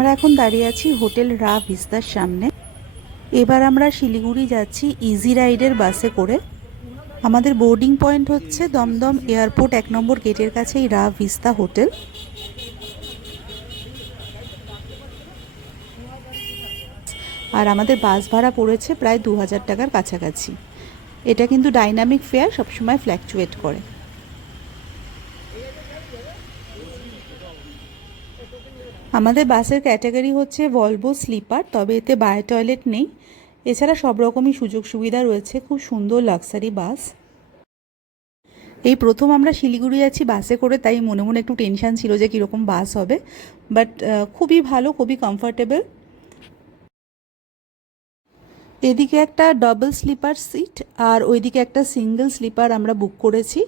আমরা এখন দাঁড়িয়ে আছি হোটেল রা ভিস্তার সামনে। এবার আমরা শিলিগুড়ি যাচ্ছি ইজি রাইডের বাসে করে। আমাদের বোর্ডিং পয়েন্ট হচ্ছে দমদম এয়ারপোর্ট 1 নম্বর গেটের কাছেই রা ভিস্তা হোটেল। আর আমাদের বাস ভাড়া পড়েছে প্রায় 2000 টাকার কাছাকাছি। এটা কিন্তু ডাইনামিক ফেয়ার, সবসময় ফ্ল্যাকচুয়েট করে। আমাদের বাসের ক্যাটাগরি হচ্ছে ভলভো স্লিপার, তবে এতে বায়ো টয়লেট নেই। এছাড়া সব রকমই সুযোগ সুবিধা রয়েছে। খুব সুন্দর লাক্সারি বাস। এই প্রথম আমরা শিলিগুড়ি যাচ্ছি বাসে করে, তাই মনে মনে একটু টেনশান ছিল যে কীরকম বাস হবে, বাট খুবই ভালো, খুবই কমফোর্টেবল। এদিকে একটা ডাবল স্লিপার সিট আর ওইদিকে একটা সিঙ্গেল স্লিপার আমরা বুক করেছি।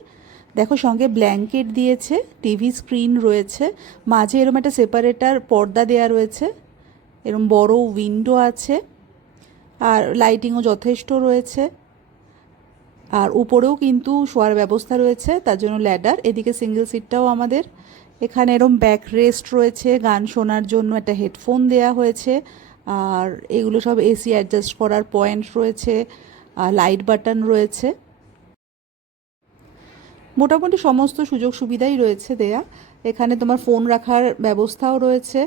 দেখো সঙ্গে ব্ল্যাঙ্কেট দিয়েছে, টিভি স্ক্রিন রয়েছে, মাঝে এরম একটা সেপারেটার পর্দা দেওয়া রয়েছে, এরম বড় উইন্ডো আছে, আর লাইটিংও যথেষ্ট রয়েছে। আর উপরেও কিন্তু শোয়ার ব্যবস্থা রয়েছে, তার জন্য ল্যাডার। এদিকে সিঙ্গেল সিটটাও আমাদের। এখানে এরম ব্যাক রেস্ট রয়েছে, গান শোনার জন্য একটা হেডফোন দেয়া হয়েছে, আর এগুলো সব এসি অ্যাডজাস্ট করার পয়েন্ট রয়েছে, লাইট বাটন রয়েছে। মোটামুটি সমস্ত সুযোগ সুবিধাই রয়েছে দেয়া। এখানে তোমার ফোন রাখার ব্যবস্থাও রয়েছে।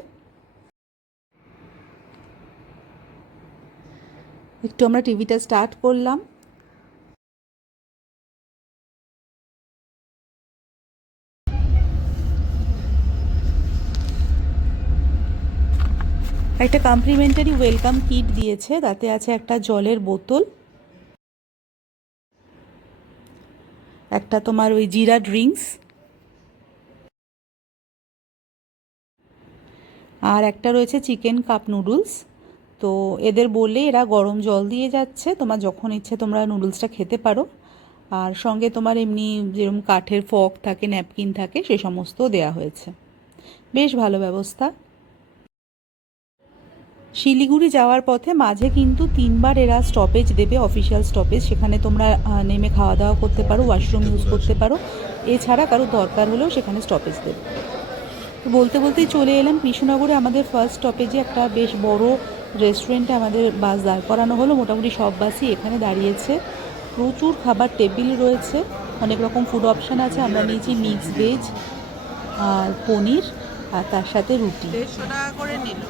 একটু আমরা টিভিটা স্টার্ট করলাম। একটা কমপ্লিমেন্টারি ওয়েলকাম কিট দিয়েছে, তাতে আছে একটা জলের বোতল, একটা তোমার ওই জিরা ড্রিঙ্কস, আর একটা রয়েছে চিকেন কাপ নুডলস। তো এদের বললে এরা গরম জল দিয়ে যাচ্ছে, তোমার যখন ইচ্ছে তোমরা নুডলসটা খেতে পারো। আর সঙ্গে তোমার এমনি যেরকম কাঠের ফক থাকে, ন্যাপকিন থাকে, সে সমস্ত দেয়া হয়েছে। বেশ ভালো ব্যবস্থা। শিলিগুড়ি যাওয়ার পথে মাঝে কিন্তু 3বার এরা স্টপেজ দেবে, অফিসিয়াল স্টপেজ। সেখানে তোমরা নেমে খাওয়া দাওয়া করতে পারো, ওয়াশরুম ইউজ করতে পারো। এছাড়া কারো দরকার হলেও সেখানে স্টপেজ দেবে। বলতে বলতেই চলে এলাম কৃষ্ণনগরে। আমাদের ফার্স্ট স্টপেজে একটা বেশ বড় রেস্টুরেন্টে আমাদের বাস দাঁড় করানো হলো। মোটামুটি সব বাসই এখানে দাঁড়িয়েছে। প্রচুর খাবার টেবিল রয়েছে, অনেক রকম ফুড অপশান আছে। আমরা নিয়েছি মিক্স ভেজ আর পনির, আর তার সাথে রুটি। 150 টাকা করে নিল,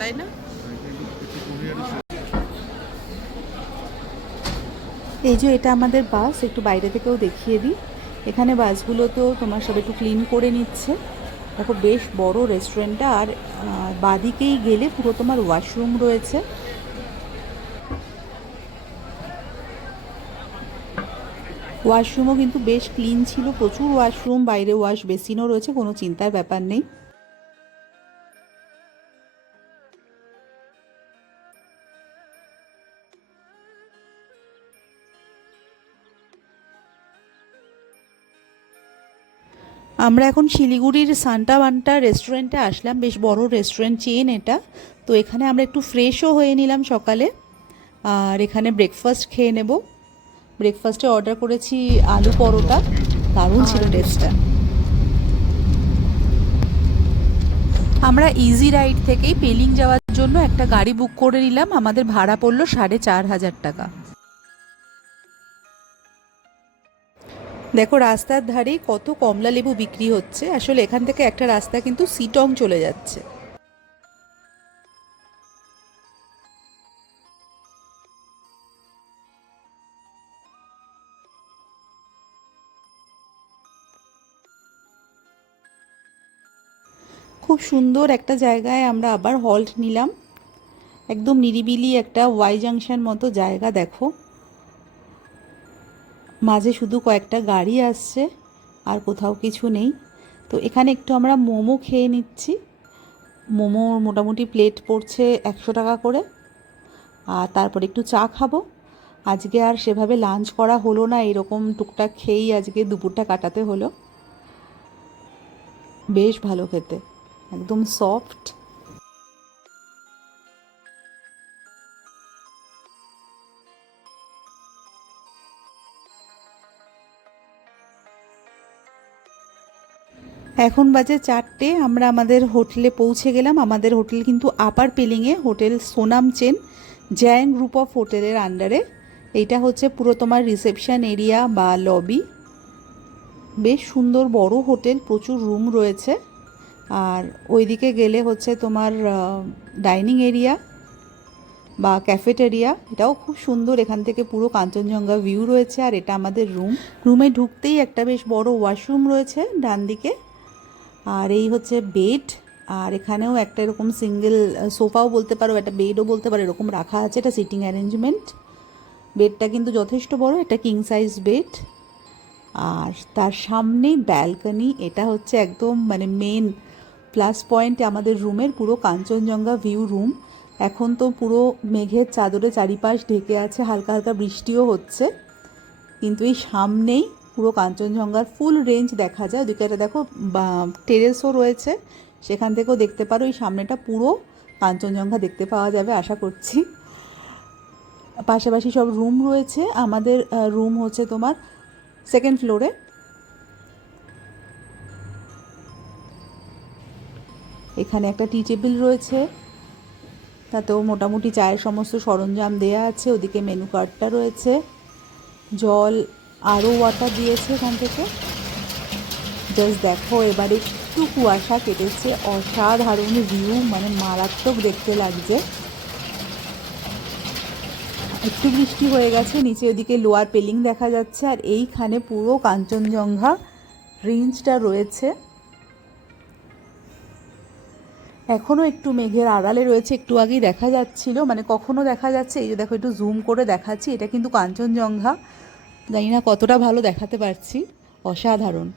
তাই না? এই যে এটা আমাদের বাস, একটু বাইরে থেকেও দেখিয়ে দিই। এখানে বাসগুলোতেও তোমার সব একটু ক্লিন করে নিচ্ছে। দেখো বেশ বড় রেস্টুরেন্টটা। আর বাদিকেই গেলে পুরো তোমার ওয়াশরুম রয়েছে। ওয়াশরুমও কিন্তু বেশ ক্লিন ছিল, প্রচুর ওয়াশরুম, বাইরে ওয়াশ বেসিনও রয়েছে, কোনো চিন্তার ব্যাপার নেই। আমরা এখন শিলিগুড়ির সান্টা বান্টা রেস্টুরেন্টে আসলাম। বেশ বড় রেস্টুরেন্ট চেন এটা। তো এখানে আমরা একটু ফ্রেশও হয়ে নিলাম সকালে, আর এখানে ব্রেকফাস্ট খেয়ে নেব। ব্রেকফাস্টে অর্ডার করেছি আলু পরোটা, দারুণ ছিল টেস্টটা। আমরা ইজি রাইড থেকেই পেলিং যাওয়ার জন্য একটা গাড়ি বুক করে নিলাম। আমাদের ভাড়া পড়লো 4500 টাকা। দেখো রাস্তার ধারেই কত কমলা লেবু বিক্রি হচ্ছে। আসলে এখান থেকে একটা রাস্তা কিন্তু সিটং চলে যাচ্ছে। খুব সুন্দর একটা জায়গায় আমরা আবার হল্ট নিলাম। একদম নিরিবিলি একটা ওয়াই জাংশন মতো জায়গা। দেখো মাঝে শুধু কয়েকটা গাড়ি আসছে, আর কোথাও কিছু নেই। তো এখানে একটু আমরা মোমো খেয়ে নিচ্ছি। মোমোর মোটামুটি প্লেট পড়ছে 100 টাকা করে। আর তারপর একটু চা খাবো। আজকে আর সেভাবে লাঞ্চ করা হলো না, এরকম টুকটাক খেয়েই আজকে দুপুরটা কাটাতে হলো। বেশ ভালো খেতে, একদম সফট। এখন বাজে 4টে, আমরা আমাদের হোটেলে পৌঁছে গেলাম। আমাদের হোটেল কিন্তু আপার পেলিংয়ে, hotel Sonam Chen Zen group of হোটেলের আন্ডারে। এইটা হচ্ছে পুরো তোমার রিসেপশন এরিয়া বা লবি। বেশ সুন্দর বড় হোটেল, প্রচুর রুম রয়েছে। আর ওইদিকে গেলে হচ্ছে তোমার ডাইনিং এরিয়া বা ক্যাফেটেরিয়া, এটাও খুব সুন্দর। এখান থেকে পুরো কাঞ্চনজঙ্ঘা ভিউ রয়েছে। আর এটা আমাদের রুম। রুমে ঢুকতেই একটা বেশ বড় ওয়াশরুম রয়েছে ডান দিকে। আর এই হচ্ছে বেড। আর এখানেও একটা এরকম সিঙ্গেল সোফাও বলতে পারো, একটা বেডও বলতে পারো, এরকম রাখা আছে। এটা সিটিং অ্যারেঞ্জমেন্ট। বেডটা কিন্তু যথেষ্ট বড়, এটা কিং সাইজ বেড। আর তার সামনেই ব্যালকনি। এটা হচ্ছে একদম মানে মেন প্লাস পয়েন্ট আমাদের রুমের, পুরো কাঞ্চনজঙ্ঘা ভিউ রুম। এখন তো পুরো মেঘের চাদরে চারিপাশ ঢেকে আছে, হালকা হালকা বৃষ্টিও হচ্ছে, কিন্তু এই সামনেই পুরো কাঞ্চনজঙ্ঘার ফুল রেঞ্জ দেখা যায়। ওদিকে একটা দেখো টেরেসও রয়েছে, সেখান থেকেও দেখতে পারো। এই সামনেটা পুরো কাঞ্চনজঙ্ঘা দেখতে পাওয়া যাবে আশা করছি। পাশাপাশি সব রুম রয়েছে। আমাদের রুম হচ্ছে তোমার সেকেন্ড ফ্লোরে। এখানে একটা টি টেবিল রয়েছে, তাতেও মোটামুটি চায়ের সমস্ত সরঞ্জাম দেয়া আছে। ওদিকে মেনু কার্ডটা রয়েছে, জল আরও ওয়াটার দিয়েছে এখান থেকে। জাস্ট দেখো, এবার একটু কুয়াশা কেটেছে, অসাধারণ ভিউ, মানে মারাত্মক দেখতে লাগছে। একটু বৃষ্টি হয়ে গেছে, নিচে ওদিকে লোয়ার পেলিং দেখা যাচ্ছে। আর এইখানে পুরো কাঞ্চনজঙ্ঘা রেঞ্জটা রয়েছে। এখনও একটু মেঘের আড়ালে রয়েছে, একটু আগেই দেখা যাচ্ছিল, মানে কখনো দেখা যাচ্ছে। এই যে দেখো, একটু জুম করে দেখাচ্ছি, এটা কিন্তু কাঞ্চনজঙ্ঘা। জানি না কতটা ভালো দেখাতে পারছি, অসাধারণ।